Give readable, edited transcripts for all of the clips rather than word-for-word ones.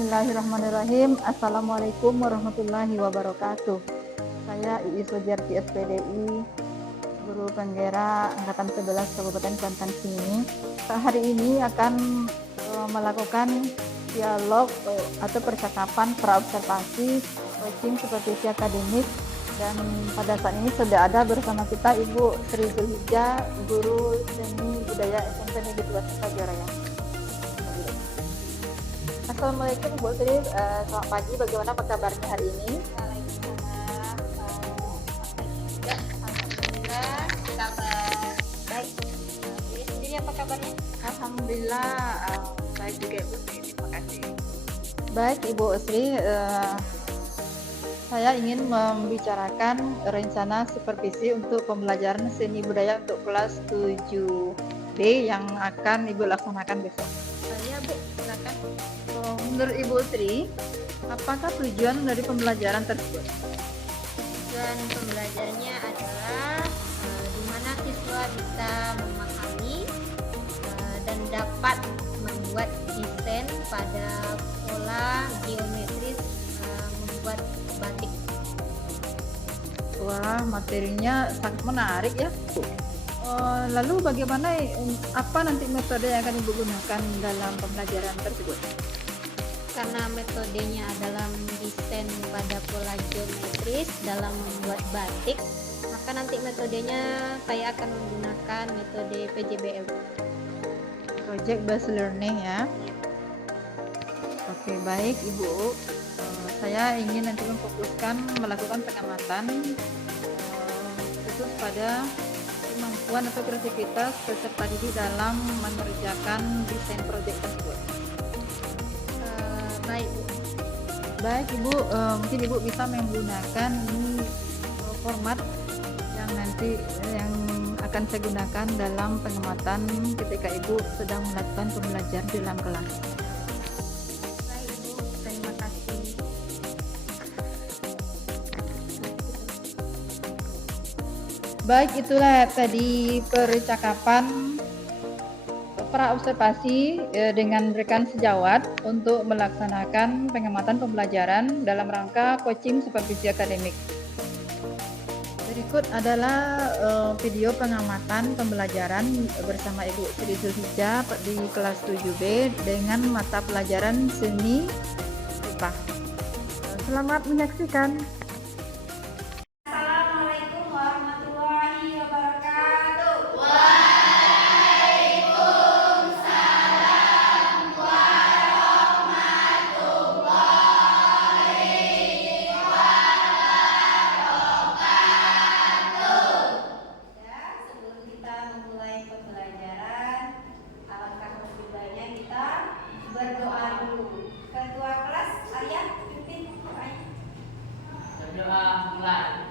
Bismillahirrahmanirrahim. Assalamualaikum warahmatullahi wabarakatuh. Saya Iis Sujarti SPDI, Guru Penggera Angkatan 11 Kabupaten Kelantan Sini. Hari ini akan melakukan dialog atau percakapan praobservasi coaching supervisi akademik, dan pada saat ini sudah ada bersama kita Ibu Sri Zulhijjah, Guru Seni Budaya SMP Negeri 2 Sukajaya. Assalamualaikum Bu Sri, selamat pagi. Bagaimana apa kabarnya hari ini? Waalaikumsalam. Alhamdulillah, kabar baik. Jadi sendiri apa kabarnya? Alhamdulillah baik juga Ibu Sri, terima kasih. Baik Ibu Sri, saya ingin membicarakan rencana supervisi untuk pembelajaran seni budaya untuk kelas 7B yang akan Ibu laksanakan besok. Saya Bu, silakan. Menurut Ibu Sri, apakah tujuan dari pembelajaran tersebut? Tujuan pembelajarannya adalah di mana siswa bisa memahami dan dapat membuat desain pada pola geometris membuat batik. Wah, materinya sangat menarik ya. Lalu bagaimana, apa nanti metode yang akan Ibu gunakan dalam pembelajaran tersebut? Karena metodenya adalah mendesain pada pola geometris dalam membuat batik, maka nanti metodenya saya akan menggunakan metode PJBL. Project Based Learning ya. Oke, baik Ibu. Saya ingin nanti memfokuskan melakukan pengamatan khusus pada kemampuan atau kreativitas peserta didik dalam mengerjakan desain proyek tersebut. Baik Bu. Baik Ibu, mungkin Ibu bisa menggunakan ini format yang nanti yang akan saya gunakan dalam pengamatan ketika Ibu sedang melakukan pembelajaran di dalam kelas. Baik Bu, terima kasih. Baik, itulah tadi percakapan praobservasi dengan rekan sejawat untuk melaksanakan pengamatan pembelajaran dalam rangka coaching supervisi akademik. Berikut adalah video pengamatan pembelajaran bersama Ibu Sri Zulhijjah di kelas 7B dengan mata pelajaran seni rupa. Selamat menyaksikan. Assalamualaikum warahmatullahi wabarakatuh. Ya, sebelum kita memulai pembelajaran, alangkah baiknya kita berdoa dulu. Ketua kelas, Arya, pimpin doanya. Berdoa mulai.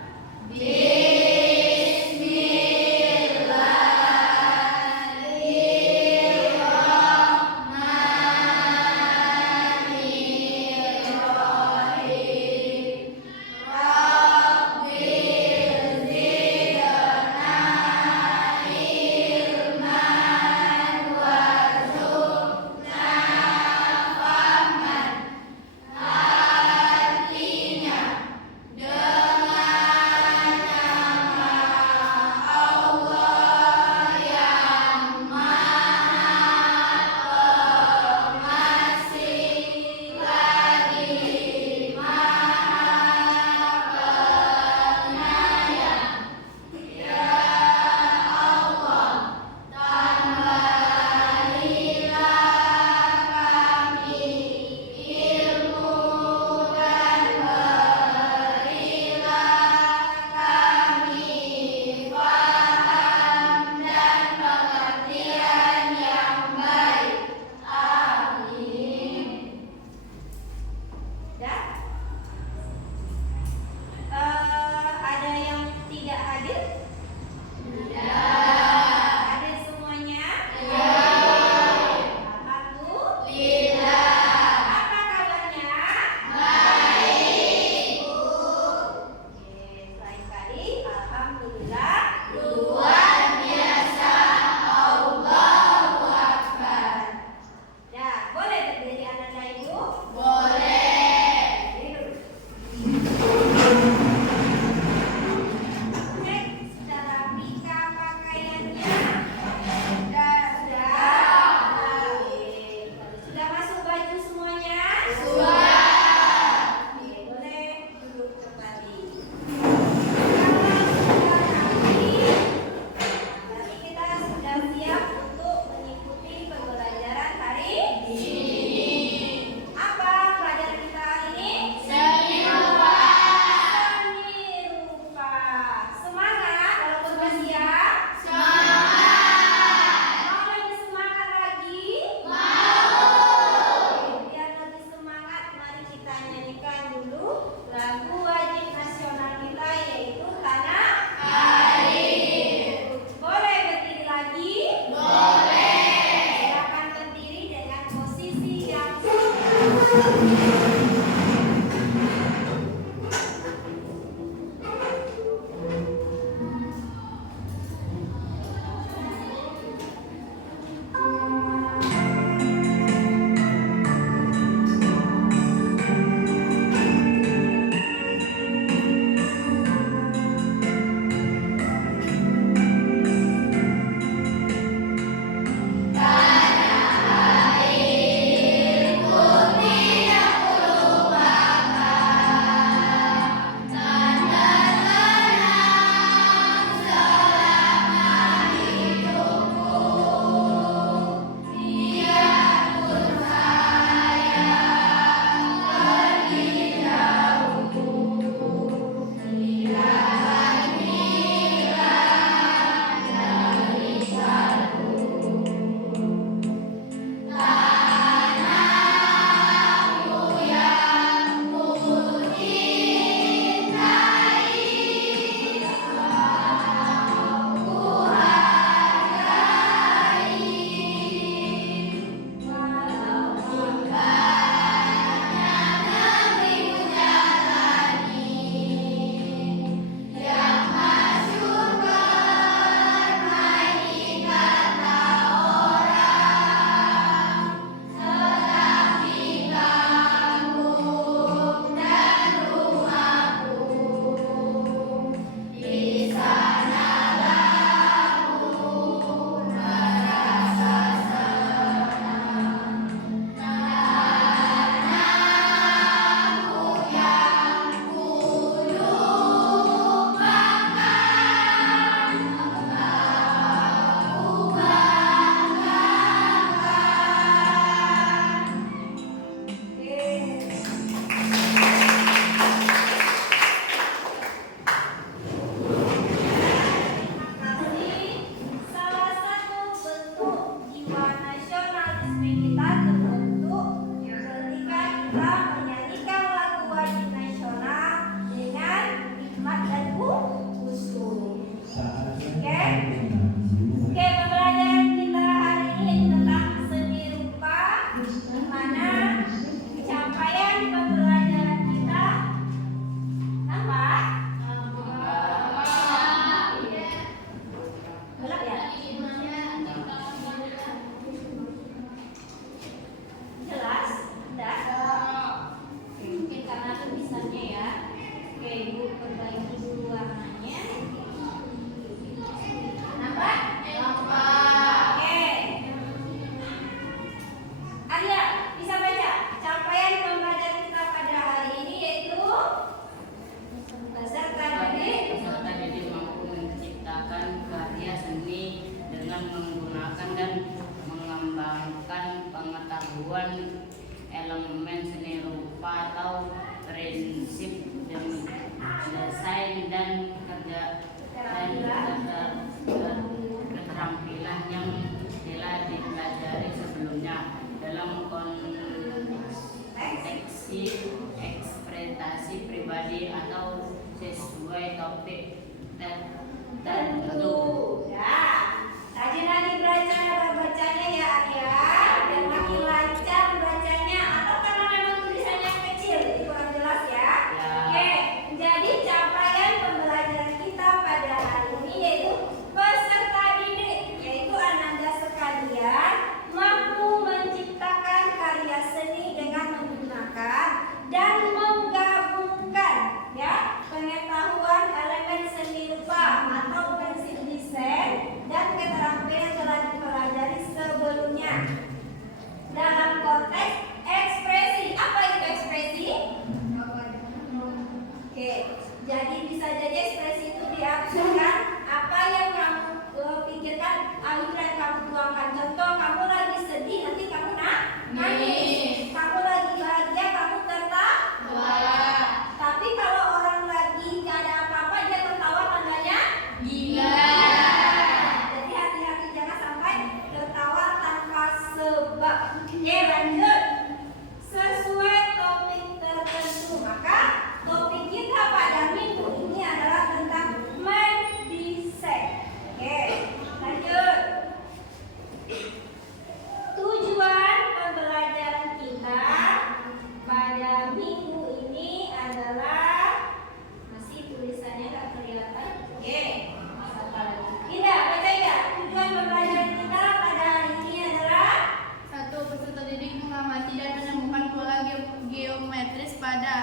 kita menyanyikan lagu wajib nasional dengan hikmat dan khusyuk. Oke? Oke, pembelajaran kita hari ini tentang seni rupa, di mana capaian pembelajaran kita apa? Gelap ya? Jelas? Enggak? Oke, mungkin karena tulisannya ya. Oke, Ibu perbaiki dulu warnanya. Nampak? Oke. Arya, bisa baca? Capaian pembelajaran kita pada hari ini yaitu peserta didik Peserta didik mampu menciptakan karya seni dengan menggunakan dan mengembangkan pengetahuan elemen seni rupa atau prinsip desain dan keterampilan yang telah dipelajari sebelumnya dalam konteks ekspresi pribadi atau sesuai topik tertentu. Ya, rajin-rajin bacanya ya Arya, biar makin lancar bacanya. Atau karena memang tulisannya kecil, jadi kurang jelas ya. Ya. Oke, jadi capaian pembelajaran kita pada hari ini yaitu peserta didik, yaitu Ananda sekalian mampu menciptakan karya seni dengan menggunakan dan menggabungkan ya pengetahuan elemen seni rupa atau prinsip desain dan keterampilan yang telah dipelajari sebelumnya dalam konteks ekspresi. Apa itu ekspresi? Oke, jadi bisa jadi ekspresi itu diartikan apa yang kamu pikirkan, aliran yang kamu tuangkan. Contoh, kamu lagi sedih, nanti kamu nangis. Kamu lagi bahagia, kamu tertawa. Tapi kalau orang lagi gak ada apa-apa, dia tertawa, tandanya gila. Jadi hati-hati, jangan sampai tertawa tanpa sebab. Oke, lanjut. Sesuai topik tertentu, maka topik kita pada minggu ini adalah tentang mendesain. Oke, lanjut. Tujuan pembelajaran kita pada minggu ini adalah, masih tulisannya nggak kelihatan. Oke, apa lagi? Tidak, baca ya. Tujuan pembelajaran kita pada hari ini adalah 1. Peserta didik mengamati dan menemukan pola geometris pada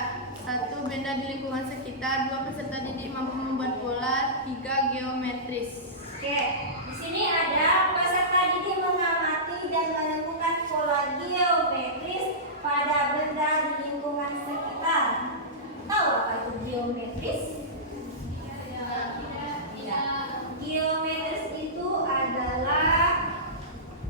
1. Benda di lingkungan sekitar. 2. Peserta didik mampu membuat pola 3. Geometris. Oke, di sini ada peserta didik mengamati dan menemukan pola geometris pada benda di lingkungan sekitar. Tahu apa itu geometris? Tidak. Geometris itu adalah,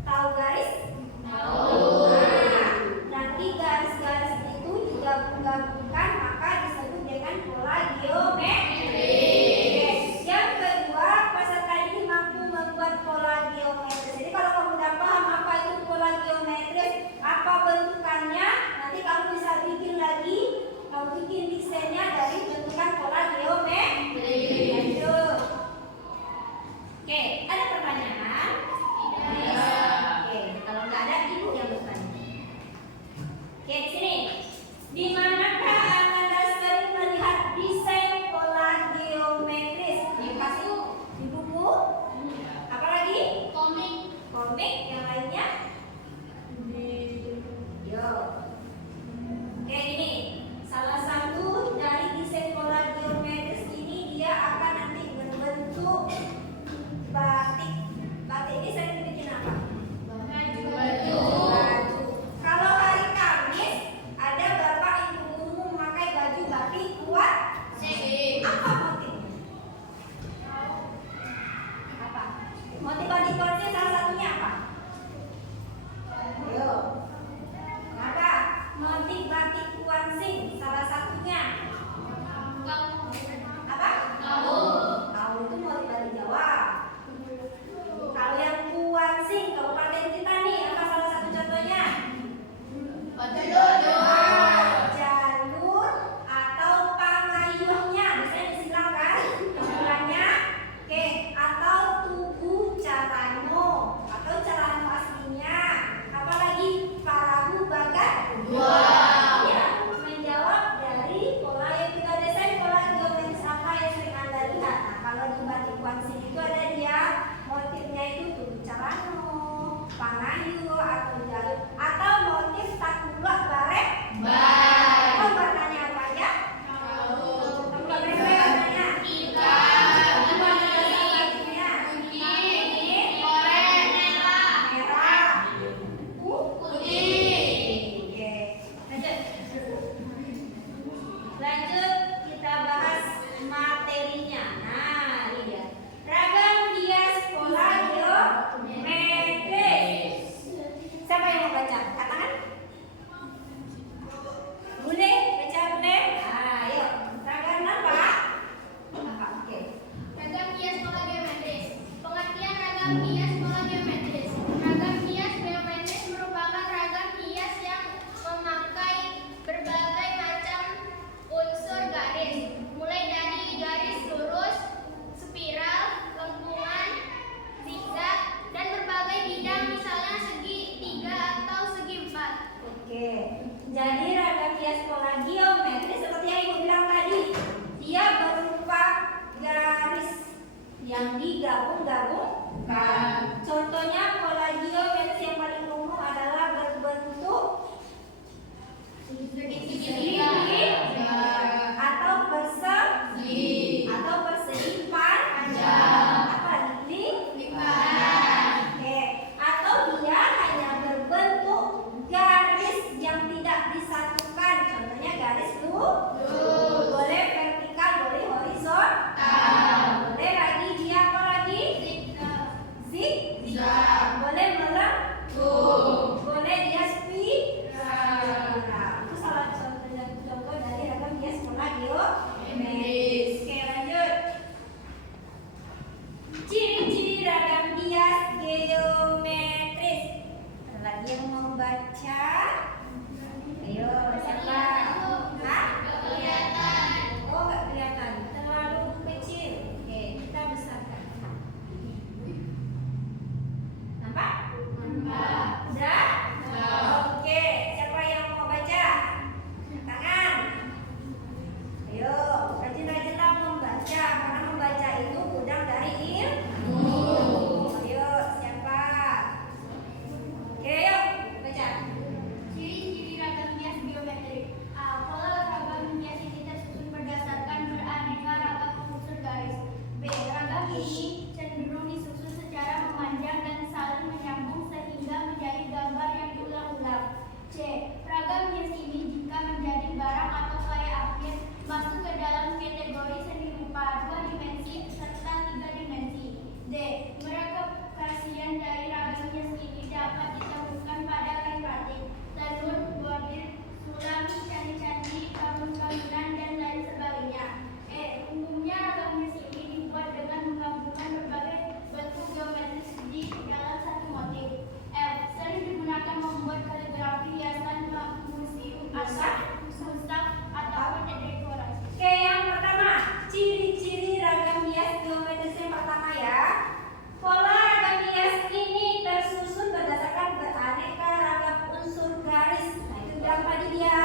tahu garis? Tahu. Nah, nanti garis-garis itu digabung-gabungkan maka disebut dengan pola geometris. Yang kedua, peserta didik mampu membuat pola geometris. Jadi kalau kamu udah paham apa itu pola geometris, apa bentukannya, nanti kamu bisa bikin lagi, kamu bikin desainnya dari bentukan pola geometris. Lanjut. Oke, ada pertanyaan? Tidak. Oke, kalau nggak ada, ibu yang bertanya. Oke, di sini. Di manakah Anda sering melihat desain pola geometris? Dikasih di buku? Apalagi? Komik, yang lainnya? Yo. Oke, ini salah satu dari desain pola geometris ini, dia akan nanti berbentuk batik. Batik ini sering bikin apa? Baju. Kalau hari Kamis ada bapak ibu Jadi ragam hias pola geometris seperti yang Ibu bilang tadi, dia berupa garis yang digabung-gabungkan. Contohnya pola geometris yang paling umum adalah berbentuk segitiga atau persegi atau persegi panjang. Apa lingkaran? Oke. Atau dia hanya berbentuk garis yang tidak disatukan. Contohnya garis lurus. Boleh vertikal, boleh horizontal. Boleh lagi dia apa lagi? Zigzag. Boleh melengkung. Boleh dia spiral. Itu salah satu contoh dari ragam hias pola geometris. Oke, lanjut. Ciri-ciri ragam hias geometris. Ada lagi yang mau baca? Ayo, siapa? Hah? Kelihatan. Oh, nggak kelihatan. Terlalu kecil. Oke, kita besarkan. Nampak? Udah? Oke, siapa yang mau baca? Tangan. Ayo, rajin-rajinlah membaca karena membaca itu gudang dari ilmu. Ayo, siapa? Oke, yuk baca. Ciri-ciri ragam hias geometrik. Pola ragam hias ini tersusun berdasarkan beraneka ragam unsur garis. B. Ragam ini cenderung disusun secara memanjang dan saling menyambung sehingga menjadi gambar yang diulang-ulang. C. Ragam hias ini jika menjadi barang atau karya akhir masuk ke dalam kategori seni rupa 2 dimensi serta 3 dimensi. D. Merepresentasian dari ragam hias ini dapat ditemukan pada kain batik, tenun, bordir, sulam, candi-candi, bangunan, dan lain sebagainya. E. Umumnya ragam hias ini dibuat dengan menggabungkan berbagai bentuk geometris di dalam satu motif. F. Sering digunakan membuat kaligrafi, hiasan, museum, mustaf, ataupun dekorasi. Oke, yang pertama, ciri-ciri ragam hias geometris yang pertama ya. Pola ragam hias ini tersusun berdasarkan beraneka ragam unsur garis. Nah, itu bilang tadi dia.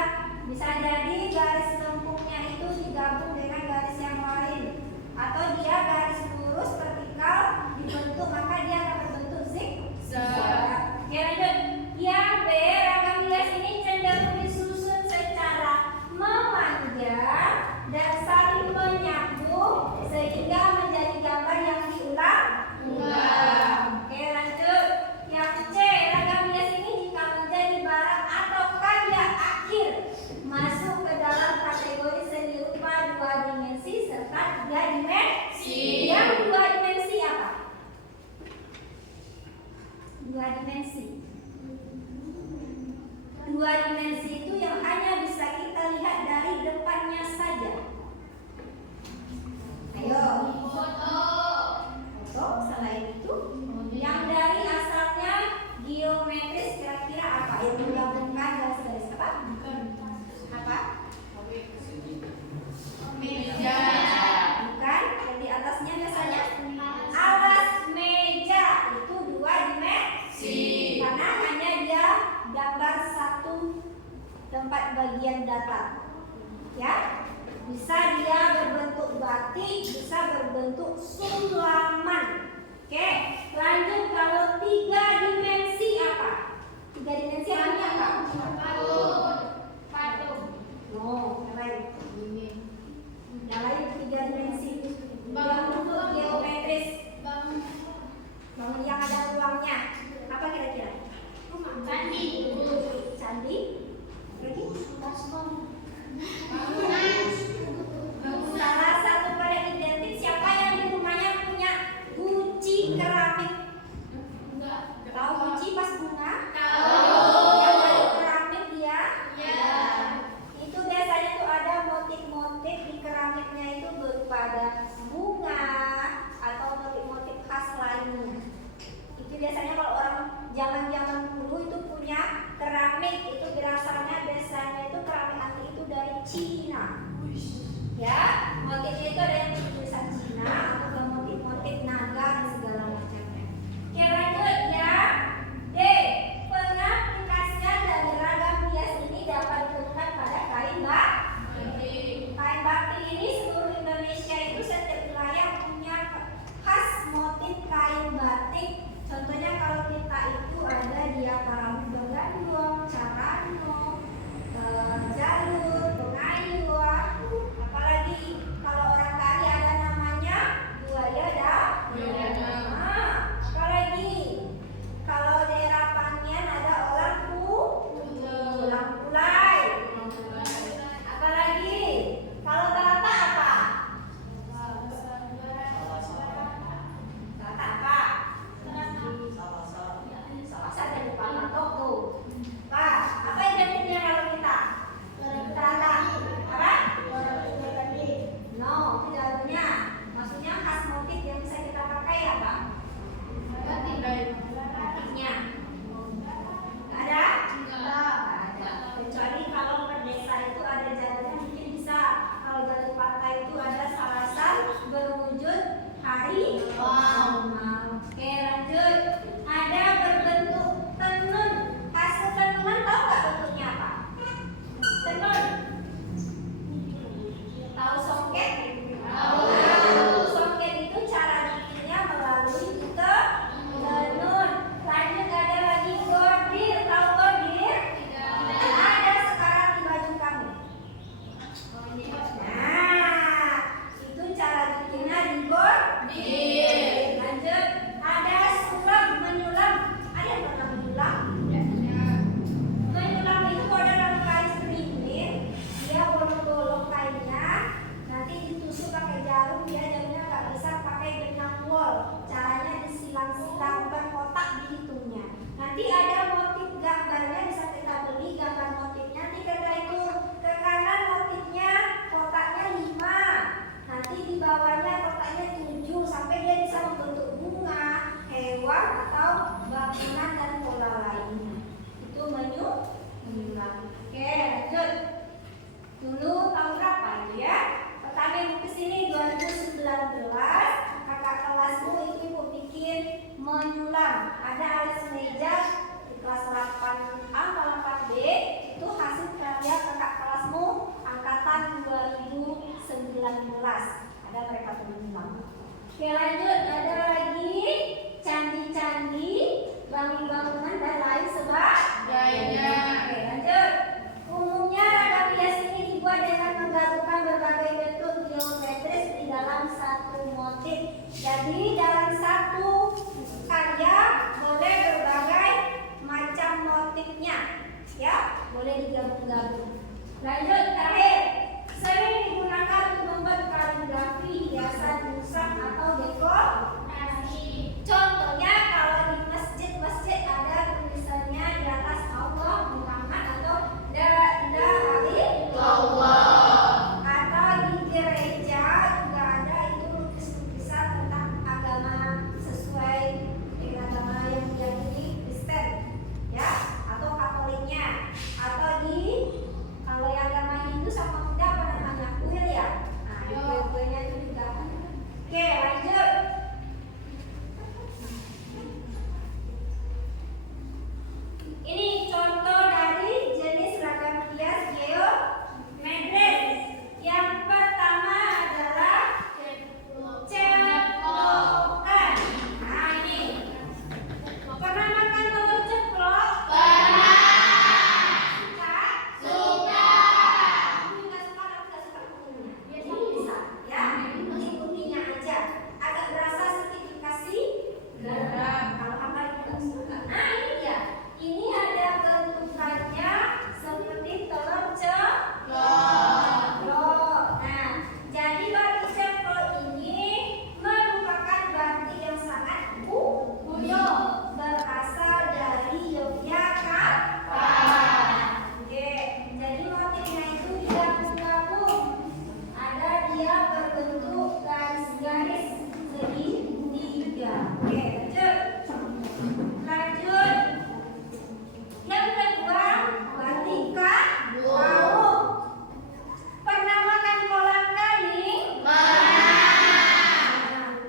Bisa jadi garis lengkungnya itu digabung dengan garis yang lain. Atau dia garis lurus vertikal dibentuk, maka dia akan berbentuk zigzag. Oke, lanjut. Yang B, ragam hias ini cenderung disusun secara memanjang dan saling menyambung sehingga menjadi gambar yang diulang-ulang. Oke, lanjut. Yang C, ragam hias ini jika menjadi barang atau karya akhir masuk ke dalam kategori seni rupa 2 dimensi serta 3 dimensi. Yang 2 dimensi apa? 2 dimensi. 2 dimensi itu yang hanya bisa kita lihat dari depannya saja. Ayo. Foto. Selain itu, yang dari asalnya geometris kira-kira apa? Yang menggabungkan garis-garis apa? Apa? Meja. Bukan. Yang di atasnya biasanya alas meja itu 2 dimensi. Karena hanya dia gambar satu tempat bagian datar. Ya. Bisa dia berbentuk batik, bisa berbentuk sulaman. Oke, lanjut. Kalau 3 dimensi apa? 3 dimensi artinya apa? Patung. No, yang lain. Yang lain 3 dimensi. Yang bentuk geometris. Bangun yang ada ruangnya. Apa kira-kira? Candi. Candi. Lagi? Salah satu paling identik, siapa yang di rumahnya punya guci keramik? Tahu guci pas bunga? Yang dari keramik dia? Itu biasanya tuh ada motif-motif di keramiknya itu berupa ada bunga atau motif-motif khas lainnya. Itu biasanya kalau orang zaman-zaman dulu itu punya keramik, itu biasanya itu keramik antik itu dari Cina. Ya, motifnya itu ada yang tulisan Cina atau motif-motif naga dan segala macamnya. Oke, lanjut ya. D. Pengaplikasian dari ragam hias ini dapat Oke, lanjut. Ada lagi candi-candi, bangunan dan lain sebagainya. Oke, lanjut. Umumnya ragam hias ini dibuat dengan menggabungkan berbagai bentuk geometris di dalam satu motif. Jadi dalam satu karya boleh berbagai macam motifnya, ya, boleh digabung-gabung. Lanjut, terakhir, sering digunakan untuk membuat kaligrafi, hiasan, musang atau dekorasi. Contohnya kalau di masjid-masjid ada tulisannya di atas Allah, Muhammad atau Allah. Atau di gereja juga ada itu lukis-lukisan tentang agama sesuai dengan agama yang diyakini Kristen, ya, atau Katoliknya. Atau di kalau yang agama Hindu sama Buddha apa namanya, kuil ya. Nah, kuil-kuilnya itu juga. Oke, lanjut. Ini contoh dari jenis ragam hias geometris. Yang pertama adalah ceplokan. Nah, ini. Pernah makan telur ceplok? Suka? Ini nggak suka, tapi nggak suka kuahnya. Ini bisa, ya. Mengikutinya aja. Agak berasa sedikit kasih garam. Kalau apa itu nggak suka. Nah, ini dia. Ini ada bentukannya seperti telur ceplok. Nah, jadi batik ceplok ini merupakan batik yang sangat kuno, berasal dari Yogyakarta. Oke, jadi motifnya itu digabung-gabung. Ada dia berbentuk garis-garis segitiga. Oke, lanjut. Lanjut. Yang kedua, batik kaum. Pernah makan kolang kaling?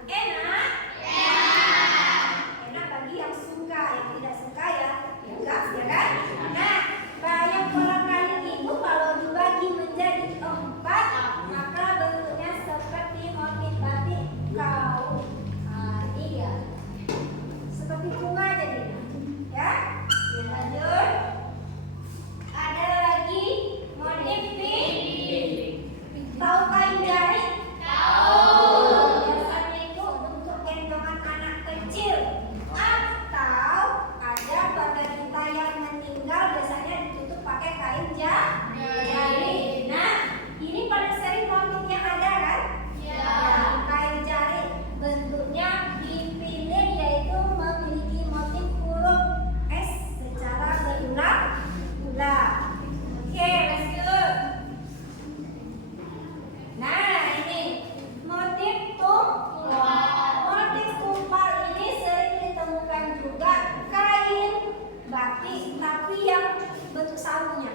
Enak? Enak bagi yang suka, yang tidak suka ya enggak, ya kan? Nah, bayang kolang kaling itu kalau dibagi menjadi 4, maka bentuknya seperti motif batik kaum. Nah, ini ya. Seperti bunga jadinya. Ya? Oke, lanjut. Ada lagi motif tahu kain jari? Biasanya itu untuk gendongan anak kecil atau ada keluarga kita yang meninggal biasanya ditutup pakai kain jari. Nah, ini paling sering motifnya ada kan? Ya, kain jari. Bentuknya dipilih yaitu memiliki motif huruf S secara berulang-ulang. Oke, lanjut. Nah, ini motif tumpal. Motif tumpal ini sering ditemukan juga kain batik, tapi yang bentuk sarungnya.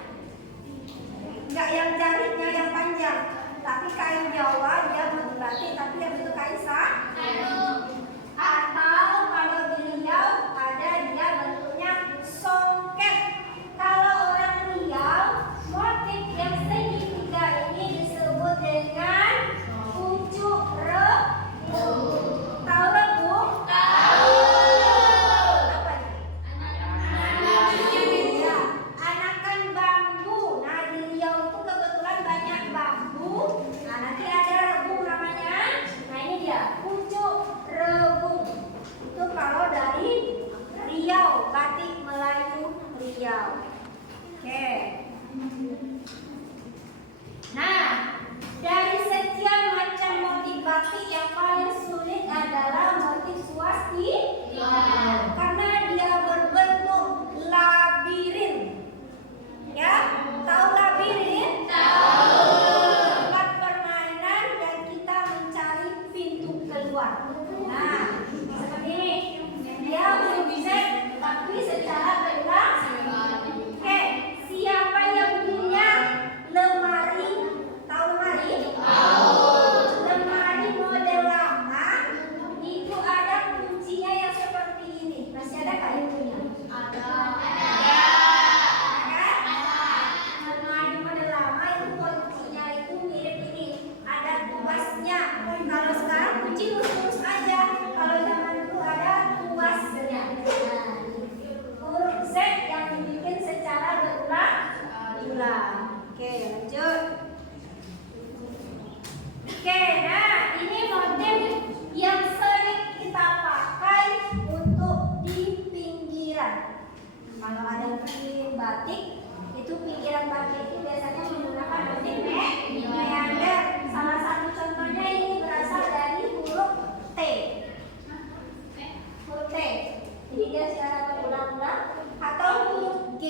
Enggak yang jarinya yang panjang, tapi kain Jawa dia bentuk batik, tapi yang bentuk kain sarung. Atau kalau di Riau ada dia bentuknya songket. Kalau orang Riau, motif yang segitiga ini disebut dengan pucuk rebung. Tahu rebung? Tahu. Apa ini? Ya, anakan bambu. Nah, di Riau itu kebetulan banyak bambu. Nah, nanti ada rebung namanya. Nah, ini dia pucuk rebung. ulang. Oke, lanjut. Oke, nah ini motif yang sering kita pakai untuk di pinggiran. Kalau ada di batik, itu pinggiran batik itu biasanya menggunakan motif meander. Salah satu contohnya ini berasal dari huruf T. Huruf T. Jadi dia secara berulang-ulang, atau huruf G,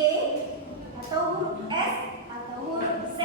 atau huruf S, atau huruf Z.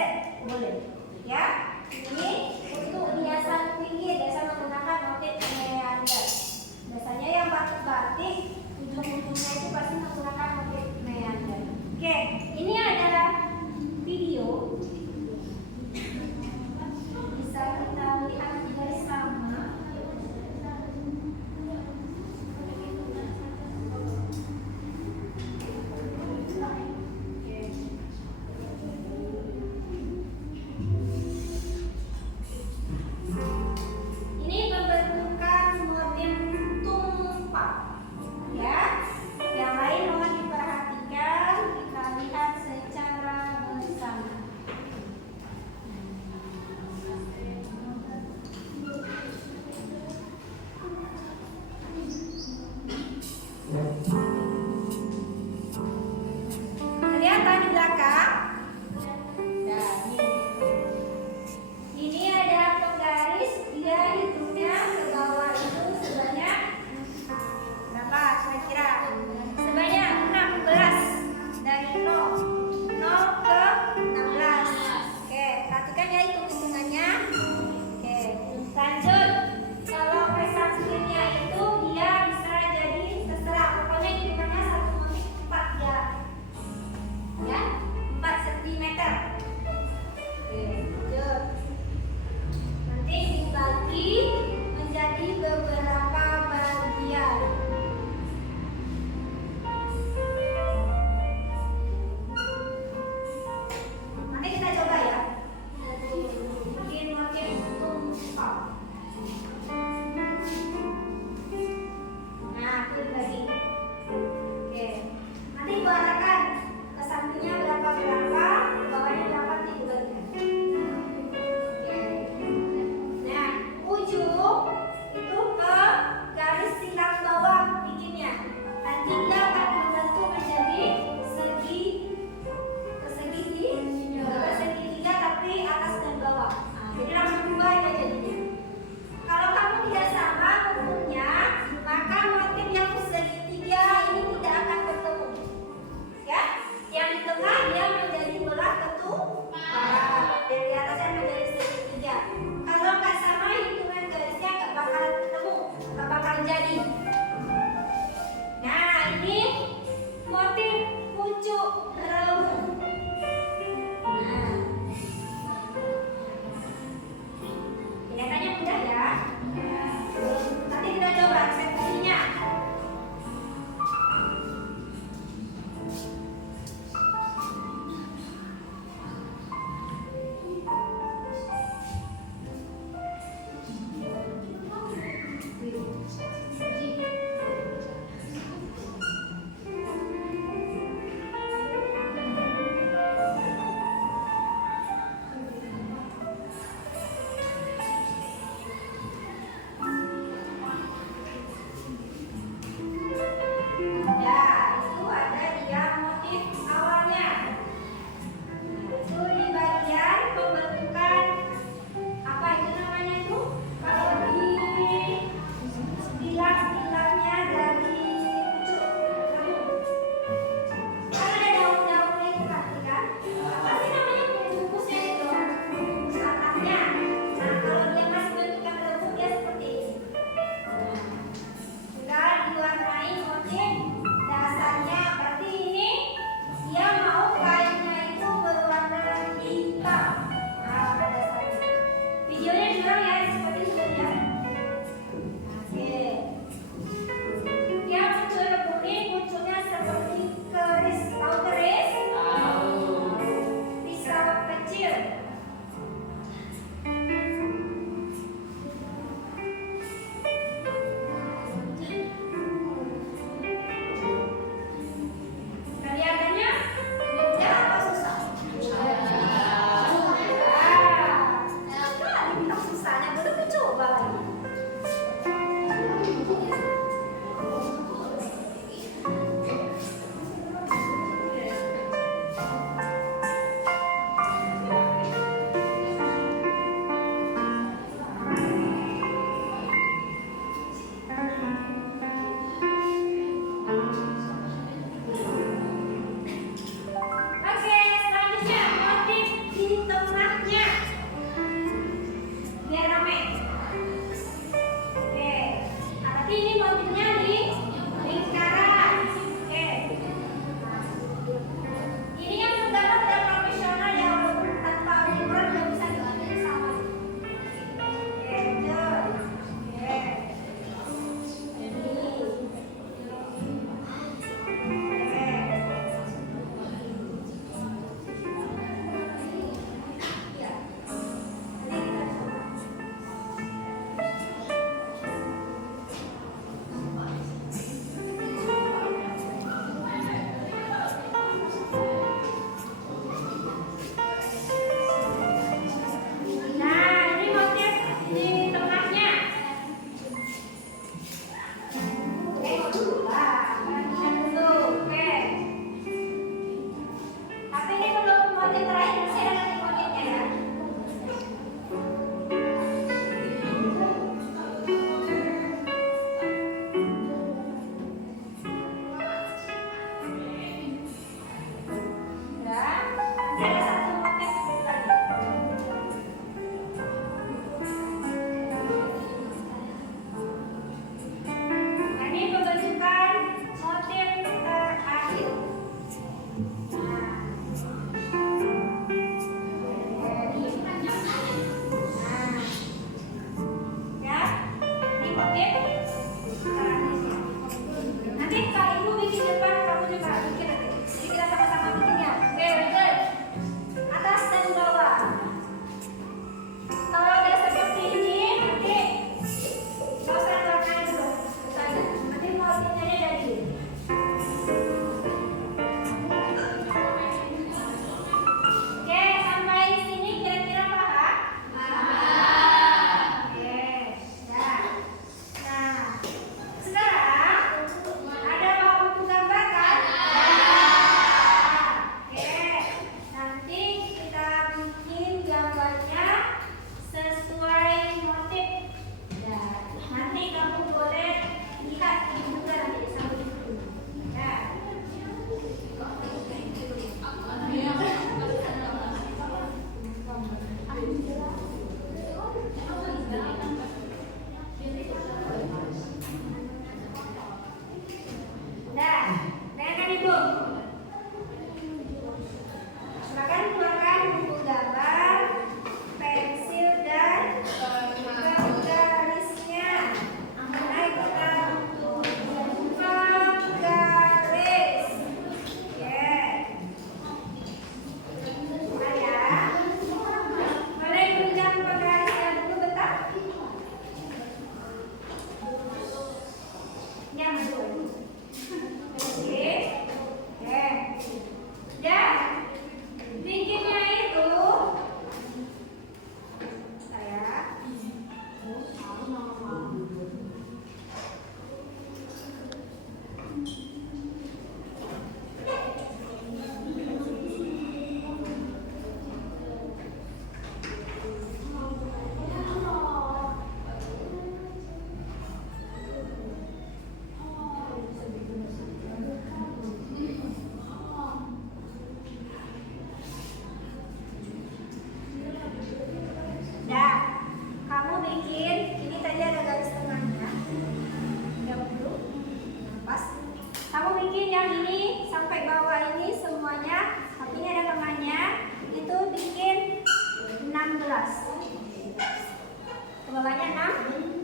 Ke bawahnya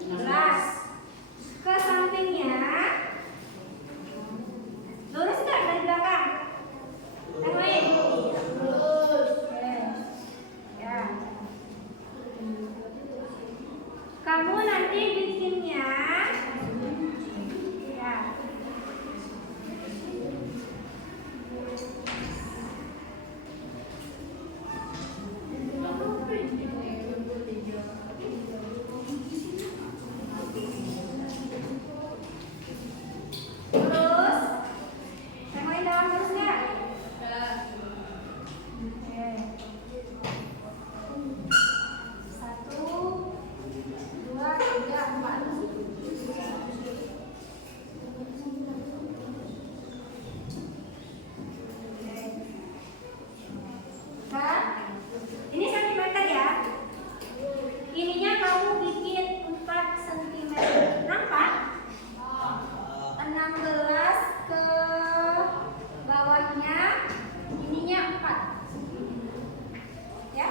16. Ke sampingnya lurus nggak dari belakang? Tangoin. Lurus. Ya. Kamu nanti bikinnya ya. Terus, tangoin dalam terus nggak? Oke. 1, 2, 3, 4. Nah, ini sentimeter ya. Ininya kamu bikin 4 cm. Nampak? 16 ke bawahnya, ininya 4. Ya,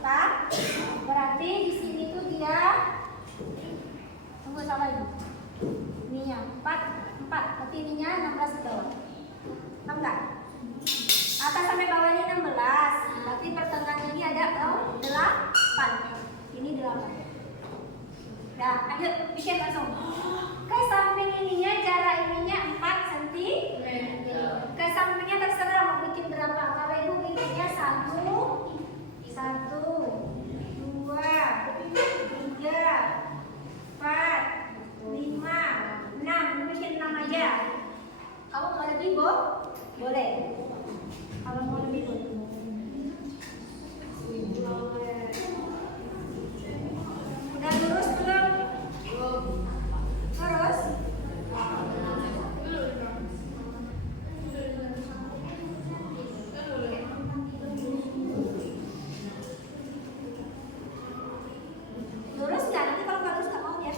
4. Berarti di sini tuh dia, tunggu salah ini. Ininya 4, berarti ininya 16 ke bawah. Tahu nggak? Atas sampai bawah ini 16. Berarti pertengahan ini ada 8. Ini 8. Nah, lanjut bikin langsung. Ke samping ininya, jarak ininya 4 cm. Ke sampingnya terserah mau bikin berapa. Kalau ibu bikinnya 1, 2, 3, 4, 5, 6. Bikin 6 aja. Kamu mau lebih, Bu? Boleh. Kalau mau lebih, boleh. Udah lurus belum? Lurus? Lurus nggak? Nanti kalau nggak lurus nggak mau ya.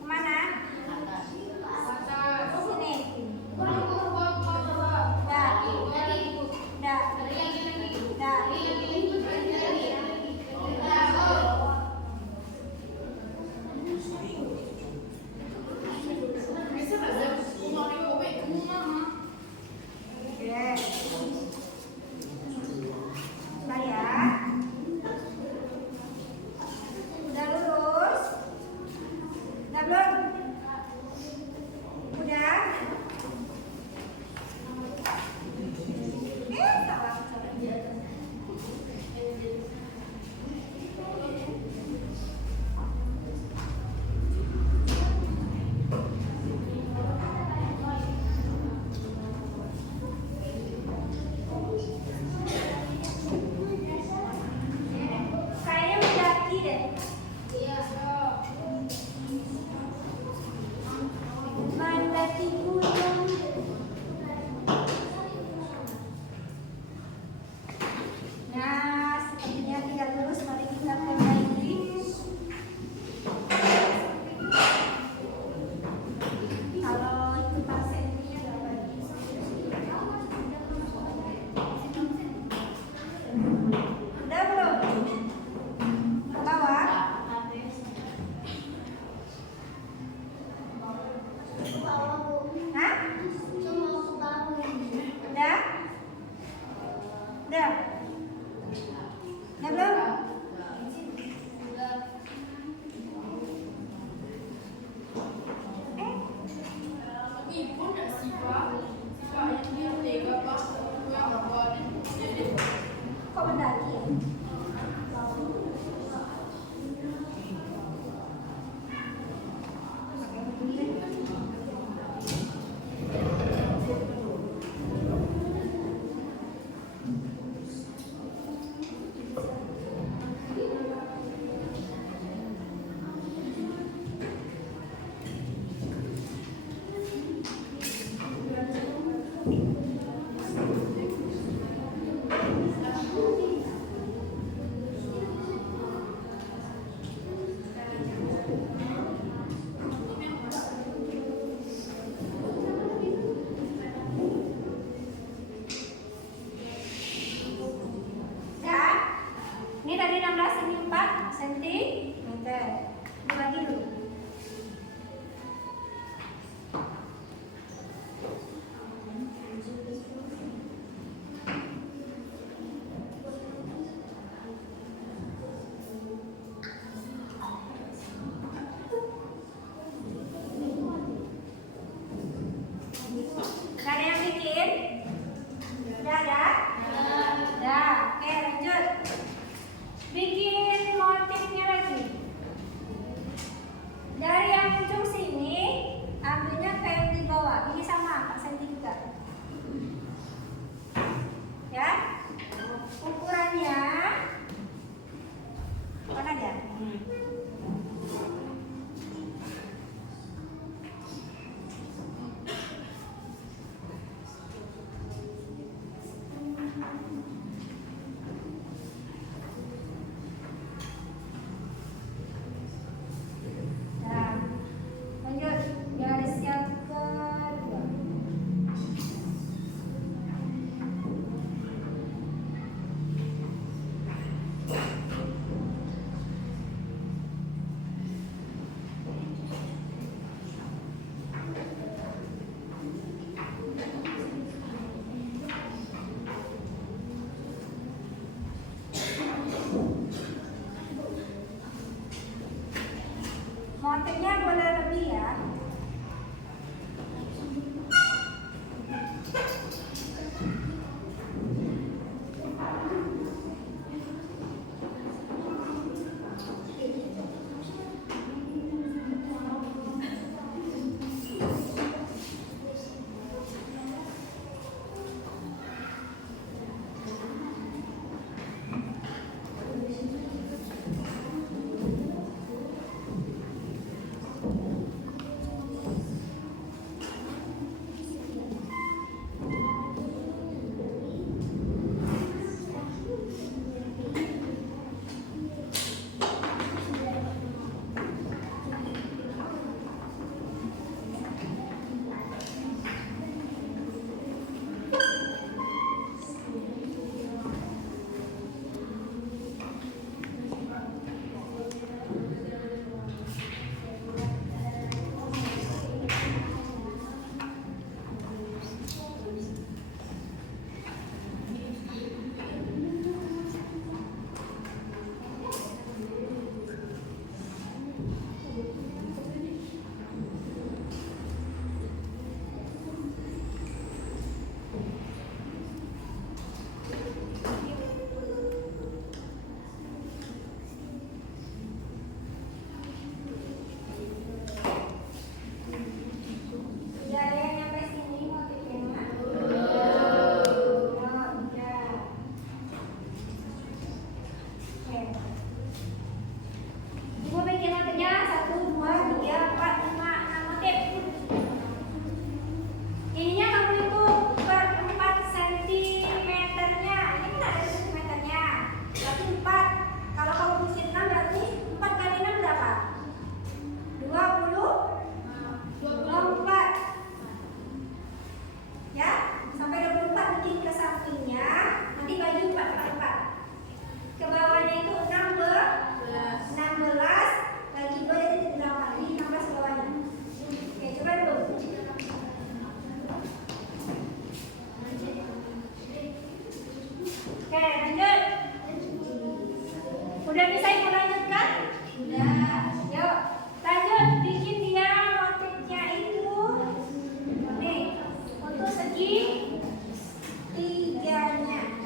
Kemana? Oh, sini. Udah lurus? Udah belum? Udah? Salah. Kayaknya mendaki deh. Mendaki gunung. Nah, sepertinya tidak lurus. Mari kita perbaiki. Kalau itu pasien ini berapa? Udah belum? Ke bawah? Hah? Udah? Udah? Motifnya boleh lebih ya. Udah bisa ibu lanjutkan? Udah. Yuk, lanjut bikin dia motifnya itu. Nih, untuk segi tiganya.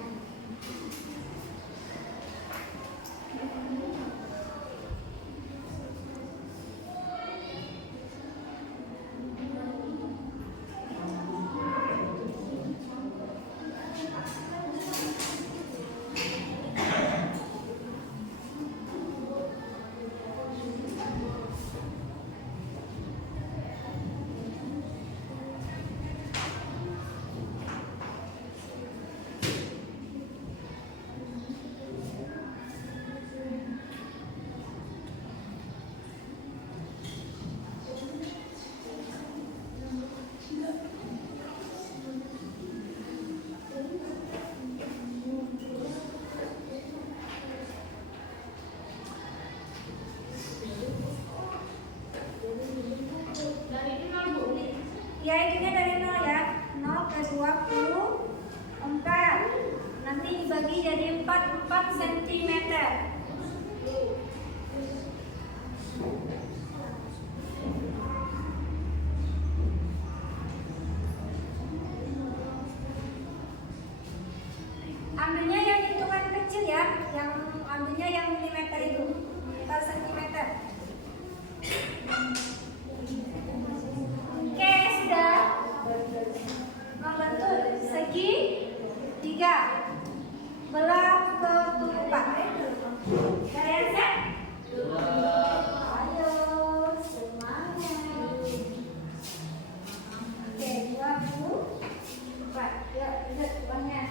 Ya, itunya dari 0 ya. 0 ke 24. Nanti dibagi jadi 4 cm. Ambilnya yang hitungan kecil ya, yang ambilnya yang milimeter itu, per sentimeter. Oke, sudah membentuk segi 3 belah ke 4. Kalian set? Ayo, semangat. Oke, 24. Yuk, lihat uangnya.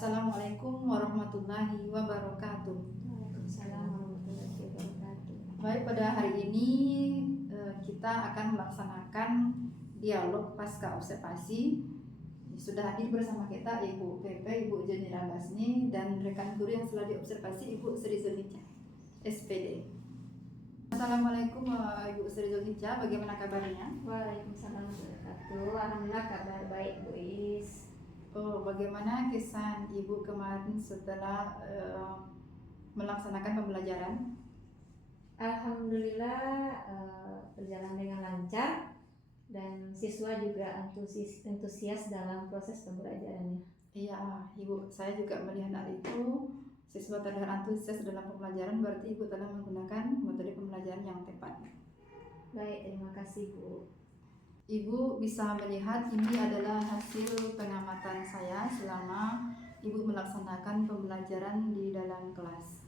Assalamualaikum warahmatullahi wabarakatuh. Waalaikumsalam warahmatullahi wabarakatuh. Baik, pada hari ini kita akan melaksanakan dialog pasca observasi. Sudah hadir bersama kita Ibu PP, Ibu Jenira Basni, dan rekan guru yang telah diobservasi Ibu Sri Zulhijjah, SPD. Assalamualaikum Ibu Sri Zulhijjah, bagaimana kabarnya? Waalaikumsalam warahmatullahi wabarakatuh. Alhamdulillah kabar baik Bu Is. Bagaimana kesan Ibu kemarin setelah melaksanakan pembelajaran? Alhamdulillah berjalan dengan lancar dan siswa juga antusias dalam proses pembelajarannya. Iya, Ibu, saya juga melihat hal itu. Siswa terlihat antusias dalam pembelajaran, berarti Ibu telah menggunakan metode pembelajaran yang tepat. Baik, terima kasih Bu. Ibu bisa melihat ini adalah hasil pengamatan saya selama Ibu melaksanakan pembelajaran di dalam kelas.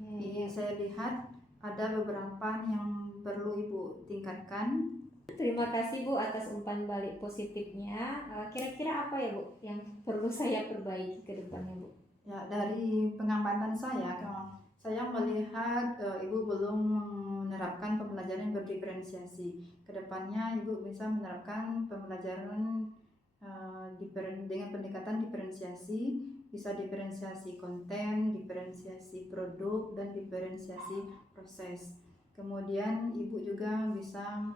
Ini saya lihat ada beberapa yang perlu Ibu tingkatkan. Terima kasih Bu atas umpan balik positifnya. Kira-kira apa ya Bu yang perlu saya perbaiki ke depannya Bu? Ya, dari pengamatan saya melihat Ibu belum menerapkan pembelajaran yang berdiferensiasi. Kedepannya Ibu bisa menerapkan pembelajaran dengan pendekatan diferensiasi, bisa diferensiasi konten, diferensiasi produk, dan diferensiasi proses. Kemudian Ibu juga bisa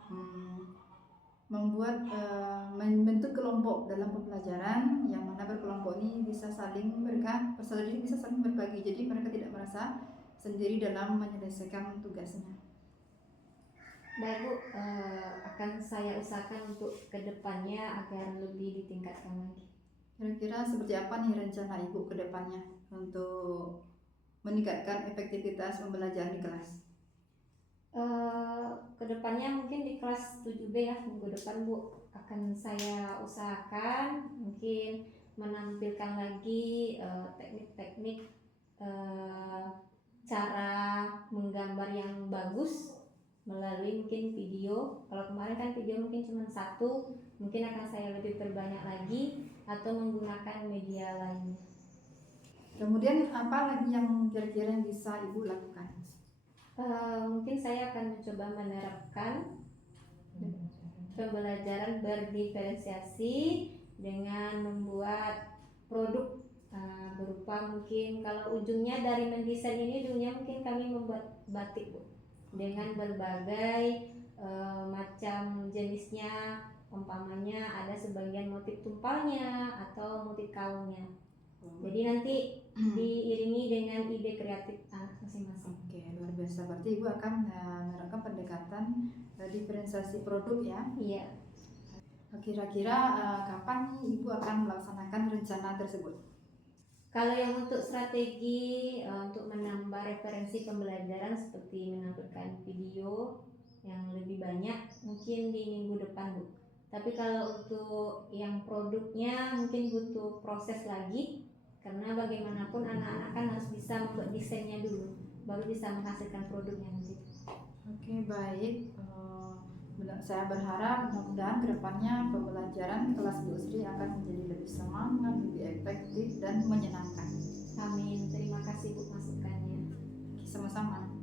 membentuk kelompok dalam pembelajaran, yang mana berkelompok ini bisa peserta didik bisa saling berbagi, jadi mereka tidak merasa sendiri dalam menyelesaikan tugasnya. Baik Bu, akan saya usahakan untuk kedepannya agar lebih ditingkatkan lagi. Kira-kira seperti apa nih rencana Ibu kedepannya untuk meningkatkan efektivitas pembelajaran di kelas? Kedepannya mungkin di kelas 7B ya, minggu depan Bu, akan saya usahakan mungkin menampilkan lagi teknik-teknik cara menggambar yang bagus melalui mungkin video. Kalau kemarin kan video mungkin cuma satu, mungkin akan saya lebih perbanyak lagi atau menggunakan media lainnya. Kemudian apa lagi yang kira-kira yang bisa Ibu lakukan? Mungkin saya akan mencoba menerapkan pembelajaran berdiferensiasi dengan membuat produk berupa mungkin kalau ujungnya dari mendesain ini ujungnya mungkin kami membuat batik Bu, dengan berbagai macam jenisnya, umpamanya ada sebagian motif tumpalnya atau motif kaunnya. Jadi nanti diiringi dengan ide kreatif anak masing-masing. Oke, luar biasa. Berarti Ibu akan menerapkan pendekatan diferensiasi produk ya? Iya. Kira-kira kapan Ibu akan melaksanakan rencana tersebut? Kalau yang untuk strategi untuk menambah referensi pembelajaran seperti menampilkan video yang lebih banyak mungkin di minggu depan Bu. Tapi kalau untuk yang produknya mungkin butuh proses lagi, karena bagaimanapun anak-anak kan harus bisa membuat desainnya dulu, baru bisa menghasilkan produknya nanti. Oke, baik. Saya berharap mudah-mudahan kedepannya pembelajaran kelas Bu Sri akan menjadi lebih semangat, lebih efektif, dan menyenangkan. Amin. Terima kasih Bu masukannya. Sama-sama.